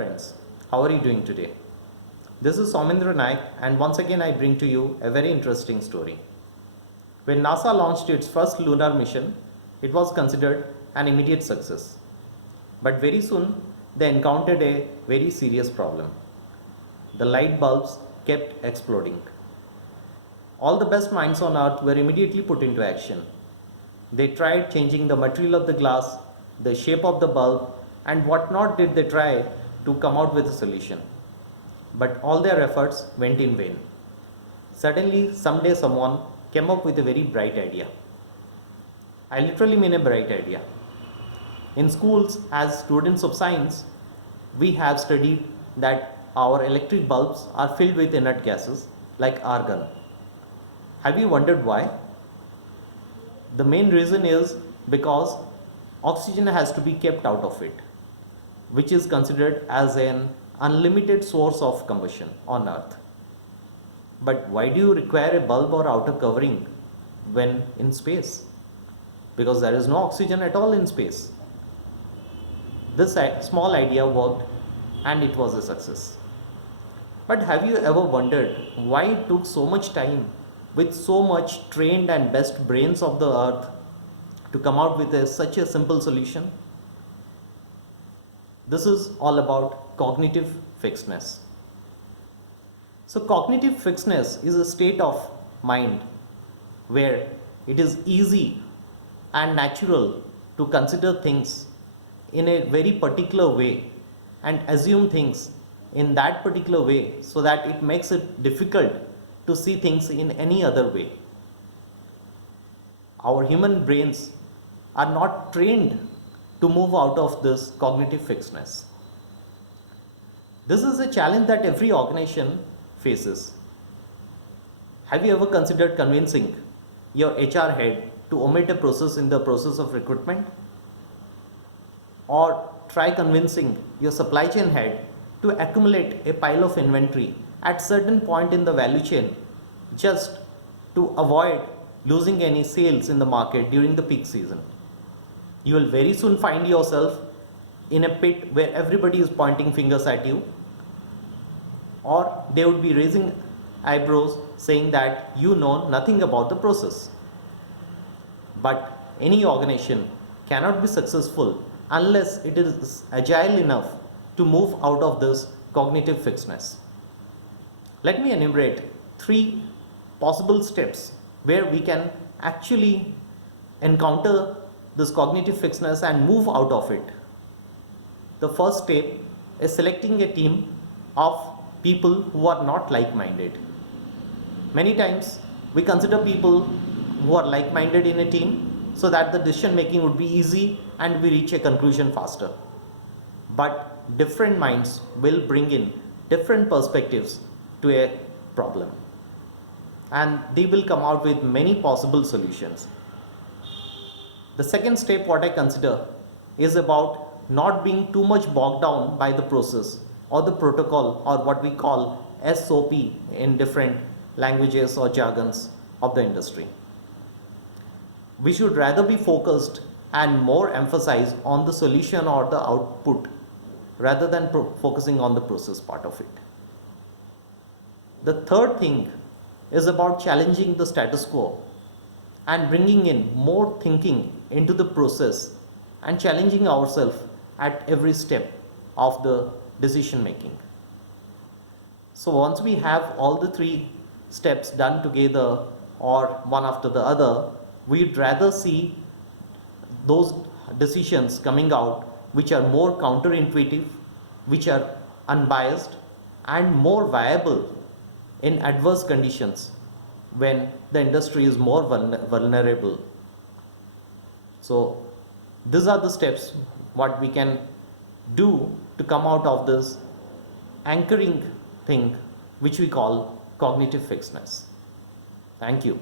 friends, how are you doing today? This is Soumendra Naik, and once again I bring to you a very interesting story. When NASA launched its first lunar mission, it was considered an immediate success. But very soon they encountered a very serious problem. The light bulbs kept exploding. All the best minds on earth were immediately put into action. They tried changing the material of the glass, the shape of the bulb, and what not did they try to come out with a solution. But all their efforts went in vain. Suddenly, someday someone came up with a very bright idea. I literally mean a bright idea. In schools, as students of science, we have studied that our electric bulbs are filled with inert gases like argon. Have you wondered why? The main reason is because oxygen has to be kept out of it, which is considered as an unlimited source of combustion on earth. But why do you require a bulb or outer covering when in space? Because there is no oxygen at all in space. This small idea worked and it was a success. But have you ever wondered why it took so much time with so much trained and best brains of the earth to come out with such a simple solution? This is all about cognitive fixedness. So cognitive fixedness is a state of mind where it is easy and natural to consider things in a very particular way and assume things in that particular way so that it makes it difficult to see things in any other way. Our human brains are not trained to move out of this cognitive fixedness. This is a challenge that every organization faces. Have you ever considered convincing your HR head to omit a process in the process of recruitment? Or try convincing your supply chain head to accumulate a pile of inventory at certain point in the value chain just to avoid losing any sales in the market during the peak season? You will very soon find yourself in a pit where everybody is pointing fingers at you, or they would be raising eyebrows saying that you know nothing about the process. But any organization cannot be successful unless it is agile enough to move out of this cognitive fixedness. Let me enumerate 3 possible steps where we can actually encounter this cognitive fixedness and move out of it. The first step is selecting a team of people who are not like-minded. Many times we consider people who are like-minded in a team so that the decision making would be easy and we reach a conclusion faster. But different minds will bring in different perspectives to a problem, and they will come out with many possible solutions. The second step what I consider is about not being too much bogged down by the process or the protocol or what we call SOP in different languages or jargons of the industry. We should rather be focused and more emphasize on the solution or the output rather than focusing on the process part of it. The third thing is about challenging the status quo and bringing in more thinking into the process and challenging ourselves at every step of the decision making. So once we have all the 3 steps done together or one after the other, we'd rather see those decisions coming out which are more counterintuitive, which are unbiased and more viable in adverse conditions when the industry is more vulnerable. So these are the steps what we can do to come out of this anchoring thing which we call cognitive fixedness. Thank you.